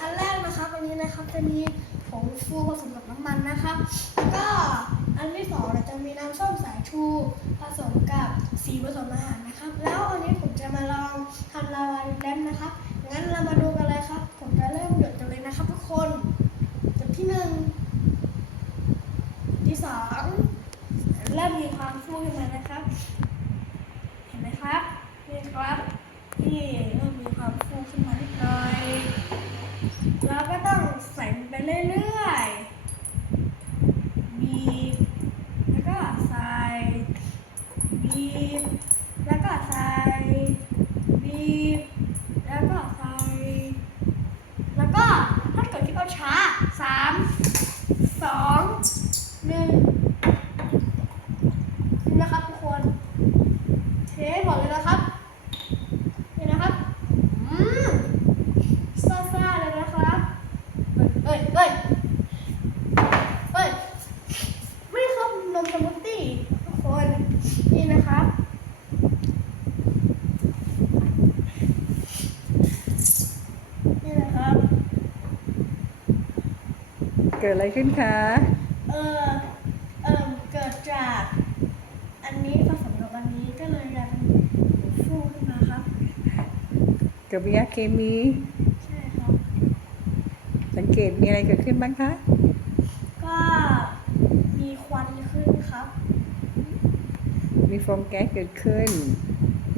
อันแรกนะคะวันนี้นะครับจะมีผงฟูผสมกับน้ำมันนะครับ แล้วก็อันที่สองเราจะมีน้ำส้มสายชูผสมกับสีผสมอาหารนะครับ แล้วอันนี้ผมจะมาลองทำลาวาแดนนะครับ งั้นเรามาดูกันเลยครับ ผมจะเริ่มหยดกันเลยนะครับ ทุกคนจุดที่หนึ่งที่สองเริ่มมีความฟูขึ้นมานะครับ เห็นไหมครับนี่ครับนี่เริ่มมีความฟูขึ้นมานิดหน่อย เราก็ต้องใส่ไปเรื่อยๆ บีบ แล้วก็ใส่ บีบ แล้วก็ใส่ บีบ แล้วก็ใส่ แล้วก็ถ้าเกิดที่เราช้าสามสองหนึ่งนะครับทุกคนเทให้หมดเลยนะครับ นี่นะครับ อืมซ่าๆเลยนะครับ เฮ้ย เฮ้ย เฮ้ย ไม่ครับนมสมูทตี้ทุกคน นี่นะครับ นี่นะครับ เกิดอะไรขึ้นคะ เออเออเกิดจากอันนี้ผสมกับอันนี้ก็เลยกลายเป็นฟูขึ้นมาครับ เกิดวิทยาเคมี ใช่ครับ สังเกตมีอะไรเกิดขึ้นบ้างคะ ก็มีควันขึ้นครับ มีโฟมแก๊สเกิดขึ้นใ